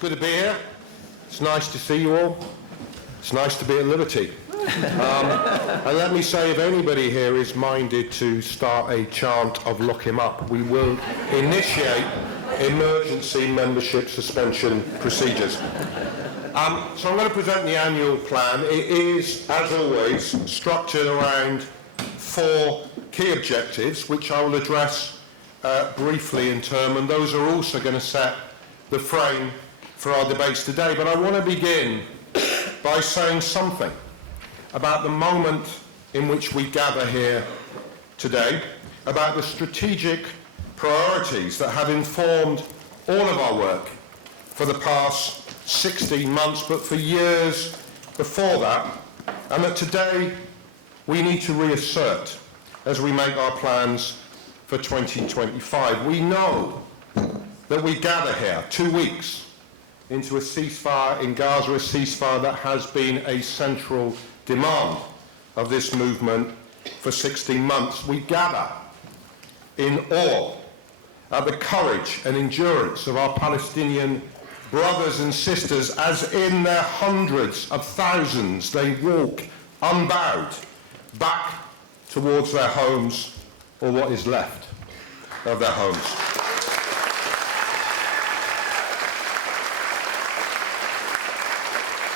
good to be here. It's nice to see you all. It's nice to be at liberty. And let me say, if anybody here is minded to start a chant of lock him up, we will initiate emergency membership suspension procedures. So I'm going to present the annual plan. It is, as always, structured around 4 key objectives, which I will address briefly in turn, and those are also going to set the frame for our debates today. But I want to begin by saying something about the moment in which we gather here today, about the strategic priorities that have informed all of our work for the past 16 months, but for years before that, and that today we need to reassert as we make our plans for 2025. We know that we gather here 2 weeks into a ceasefire in Gaza, a ceasefire that has been a central demand of this movement for 16 months. We gather in awe at the courage and endurance of our Palestinian brothers and sisters as in their hundreds of thousands they walk unbowed back towards their homes, or what is left of their homes.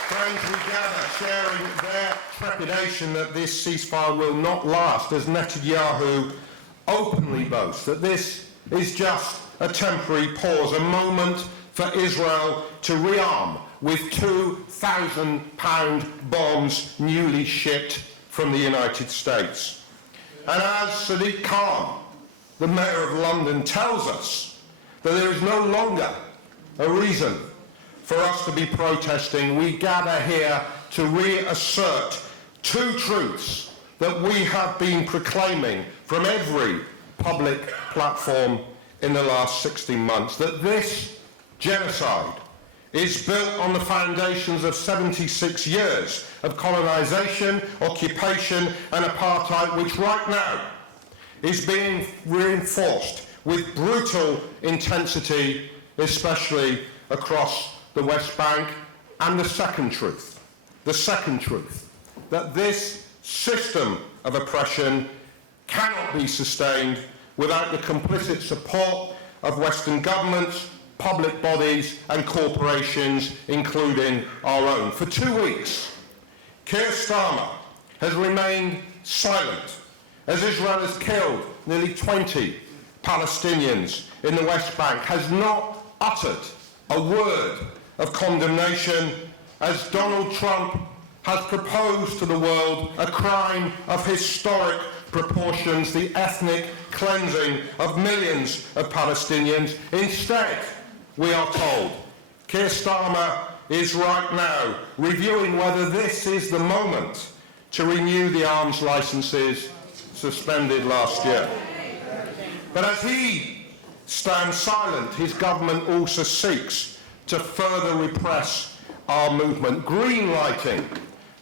Friends, we gather sharing their trepidation that this ceasefire will not last, as Netanyahu openly boasts that this is just a temporary pause, a moment for Israel to rearm with 2,000-pound bombs newly shipped from the United States. And as Sadiq Khan, the Mayor of London, tells us that there is no longer a reason for us to be protesting, we gather here to reassert 2 truths that we have been proclaiming from every public platform in the last 16 months, that this genocide is built on the foundations of 76 years of colonization, occupation and apartheid, which right now is being reinforced with brutal intensity, especially across the West Bank. And the second truth, that this system of oppression cannot be sustained without the complicit support of Western governments, public bodies and corporations, including our own. For 2 weeks, Keir Starmer has remained silent as Israel has killed nearly 20 Palestinians in the West Bank, has not uttered a word of condemnation, as Donald Trump has proposed to the world a crime of historic proportions, the ethnic cleansing of millions of Palestinians. Instead, we are told, Keir Starmer is right now reviewing whether this is the moment to renew the arms licenses suspended last year. But as he stands silent, his government also seeks to further repress our movement, green-lighting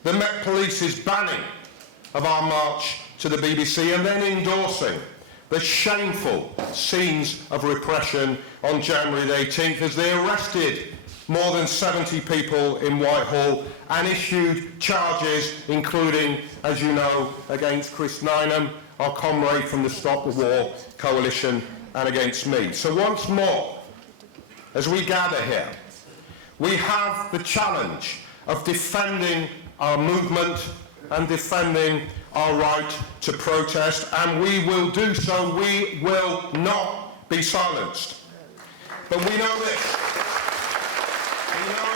the Met Police's banning of our march to the BBC and then endorsing the shameful scenes of repression on January the 18th as they arrested more than 70 people in Whitehall and issued charges, including, as you know, against Chris Nineham, our comrade from the Stop the War coalition, and against me. So once more, as we gather here, we have the challenge of defending our movement and defending our right to protest, and we will do so. We will not be silenced. But we know this. We know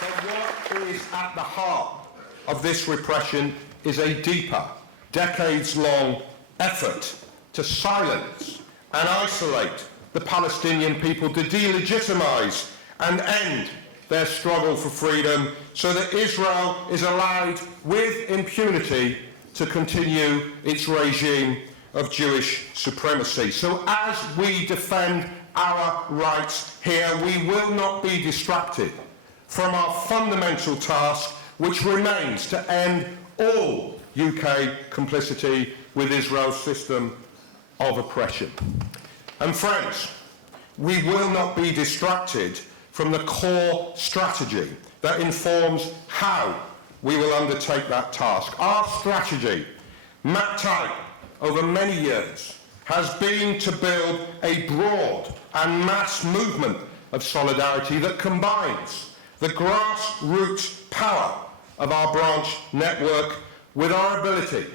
that what is at the heart of this repression is a deeper, decades-long effort to silence and isolate the Palestinian people, to delegitimize and end their struggle for freedom so that Israel is allowed with impunity to continue its regime of Jewish supremacy. So as we defend our rights here, we will not be distracted from our fundamental task, which remains to end all UK complicity with Israel's system of oppression. And friends, we will not be distracted from the core strategy that informs how we will undertake that task. Our strategy, mapped out over many years, has been to build a broad and mass movement of solidarity that combines the grassroots power of our branch network with our ability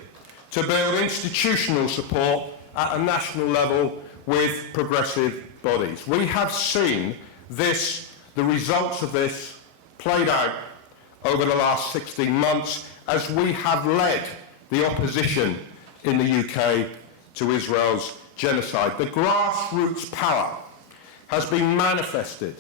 to build institutional support at a national level with progressive bodies. We have seen this, the results of this, played out over the last 16 months as we have led the opposition in the UK to Israel's genocide. The grassroots power has been manifested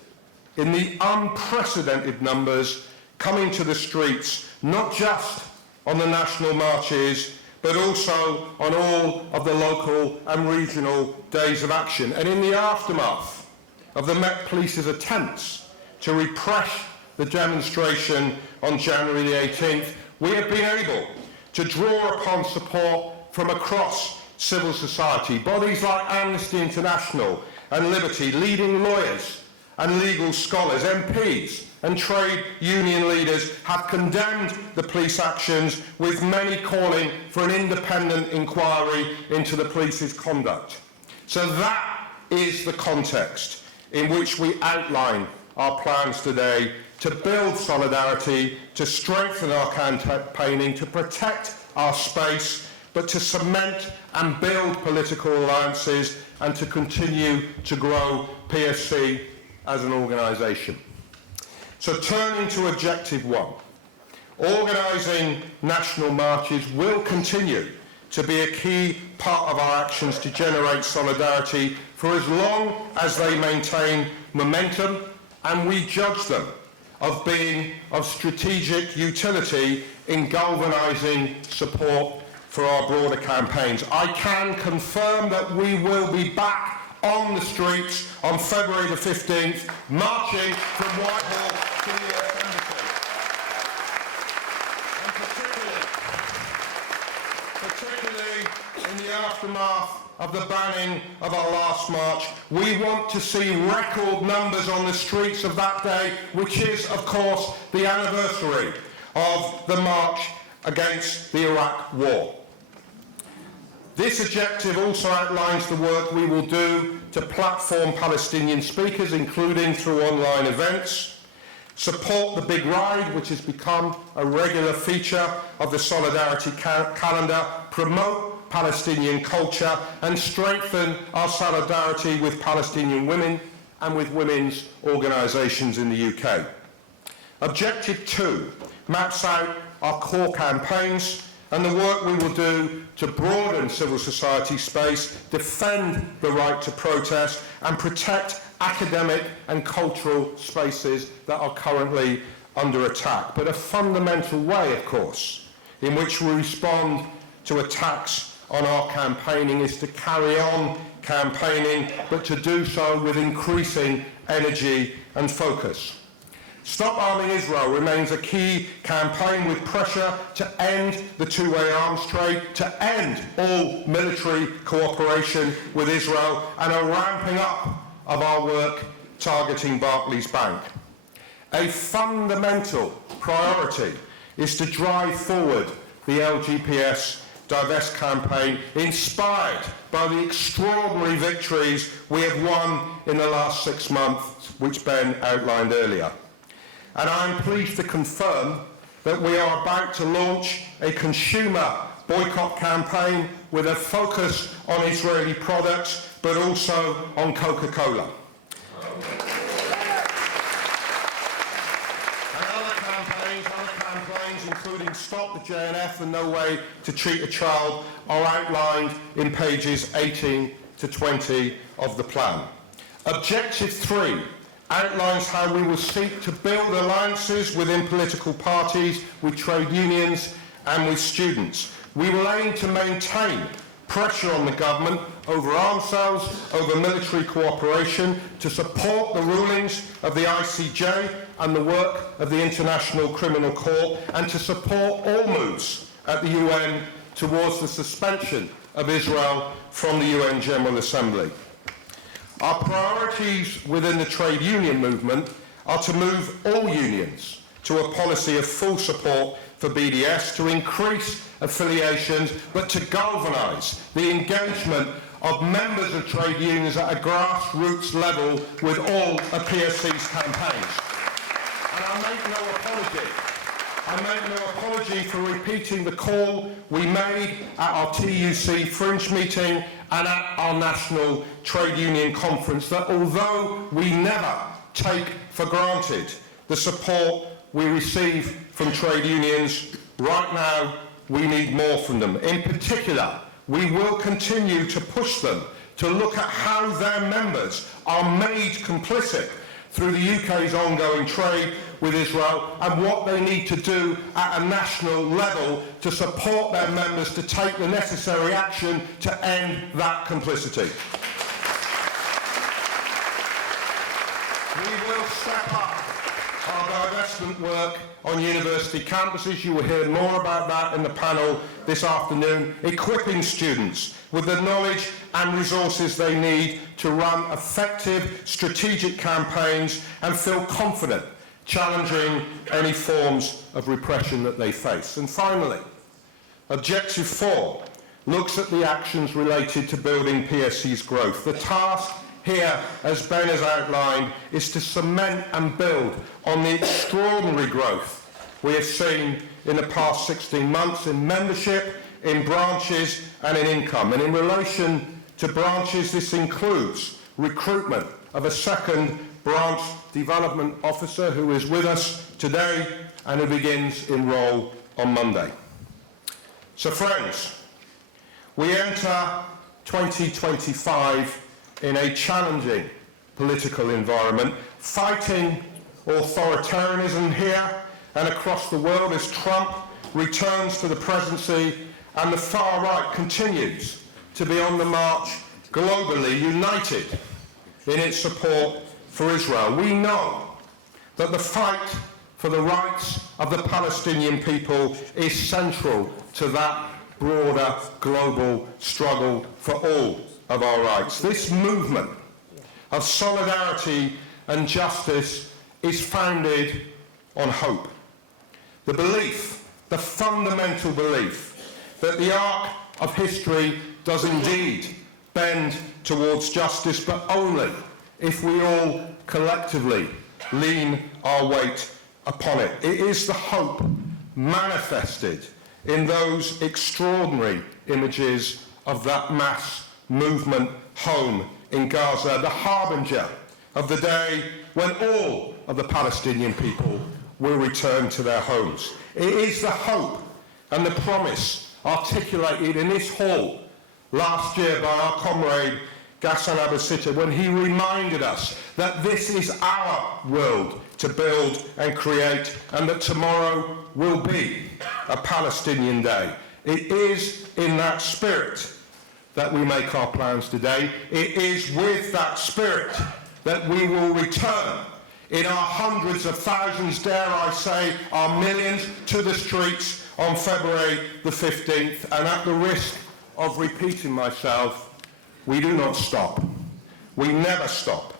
in the unprecedented numbers coming to the streets, not just on the national marches, but also on all of the local and regional days of action. And in the aftermath of the Met Police's attempts to repress the demonstration on January the 18th, we have been able to draw upon support from across civil society. Bodies like Amnesty International and Liberty, leading lawyers and legal scholars, MPs and trade union leaders have condemned the police actions, with many calling for an independent inquiry into the police's conduct. So that is the context in which we outline our plans today to build solidarity, to strengthen our campaigning, to protect our space, but to cement and build political alliances and to continue to grow PSC as an organisation. So turning to Objective 1, organising national marches will continue to be a key part of our actions to generate solidarity for as long as they maintain momentum and we judge them of being of strategic utility in galvanising support for our broader campaigns. I can confirm that we will be back on the streets on February the 15th, marching from Whitehall to the US Embassy. And particularly in the aftermath of the banning of our last march, we want to see record numbers on the streets of that day, which is, of course, the anniversary of the march against the Iraq War. This objective also outlines the work we will do to platform Palestinian speakers, including through online events, support the Big Ride, which has become a regular feature of the Solidarity calendar, promote Palestinian culture, and strengthen our solidarity with Palestinian women and with women's organisations in the UK. Objective 2 maps out our core campaigns and the work we will do to broaden civil society space, defend the right to protest, and protect academic and cultural spaces that are currently under attack. But a fundamental way, of course, in which we respond to attacks on our campaigning is to carry on campaigning, but to do so with increasing energy and focus. Stop Arming Israel remains a key campaign with pressure to end the two-way arms trade, to end all military cooperation with Israel, and a ramping up of our work targeting Barclays Bank. A fundamental priority is to drive forward the LGPS Divest campaign, inspired by the extraordinary victories we have won in the last 6 months, which Ben outlined earlier. And I'm pleased to confirm that we are about to launch a consumer boycott campaign with a focus on Israeli products, but also on Coca-Cola. Other campaigns, including Stop the JNF and No Way to Treat a Child, are outlined in pages 18 to 20 of the plan. Objective 3 outlines how we will seek to build alliances within political parties, with trade unions and with students. We will aim to maintain pressure on the government over arms sales, over military cooperation, to support the rulings of the ICJ and the work of the International Criminal Court, and to support all moves at the UN towards the suspension of Israel from the UN General Assembly. Our priorities within the trade union movement are to move all unions to a policy of full support for BDS, to increase affiliations, but to galvanise the engagement of members of trade unions at a grassroots level with all of PSC's campaigns. And I make no apology for repeating the call we made at our TUC fringe meeting and at our national trade union conference, that although we never take for granted the support we receive from trade unions, right now we need more from them. In particular, we will continue to push them to look at how their members are made complicit through the UK's ongoing trade with Israel, and what they need to do at a national level to support their members to take the necessary action to end that complicity. We will step up our divestment work on university campuses. You will hear more about that in the panel this afternoon, equipping students with the knowledge and resources they need to run effective strategic campaigns and feel confident challenging any forms of repression that they face. And finally, Objective 4 looks at the actions related to building PSC's growth. The task here, as Ben has outlined, is to cement and build on the extraordinary growth we have seen in the past 16 months in membership, in branches and in income. And in relation to branches, this includes recruitment of a second branch development officer who is with us today and who begins in role on Monday. So friends, we enter 2025 in a challenging political environment, fighting authoritarianism here and across the world as Trump returns to the presidency and the far right continues to be on the march globally, united in its support for Israel. We know that the fight for the rights of the Palestinian people is central to that broader global struggle for all of our rights. This movement of solidarity and justice is founded on hope. The belief, the fundamental belief, that the arc of history does indeed bend towards justice, but only if we all collectively lean our weight upon it. It is the hope manifested in those extraordinary images of that mass movement home in Gaza, the harbinger of the day when all of the Palestinian people will return to their homes. It is the hope and the promise articulated in this hall last year by our comrade Ghassan Abassita when he reminded us that this is our world to build and create, and that tomorrow will be a Palestinian day. It is in that spirit that we make our plans today. It is with that spirit that we will return in our hundreds of thousands, dare I say, our millions, to the streets on February the 15th. And at the risk of repeating myself, we do not stop. We never stop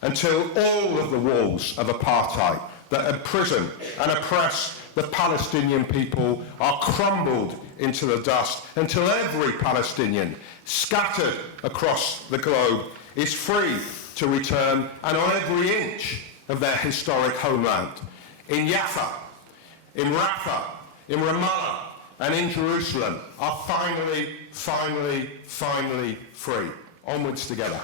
until all of the walls of apartheid that imprison and oppress the Palestinian people are crumbled into the dust, until every Palestinian scattered across the globe is free to return, and on every inch of their historic homeland, in Jaffa, in Rafah, in Ramallah and in Jerusalem, are finally free. Onwards together.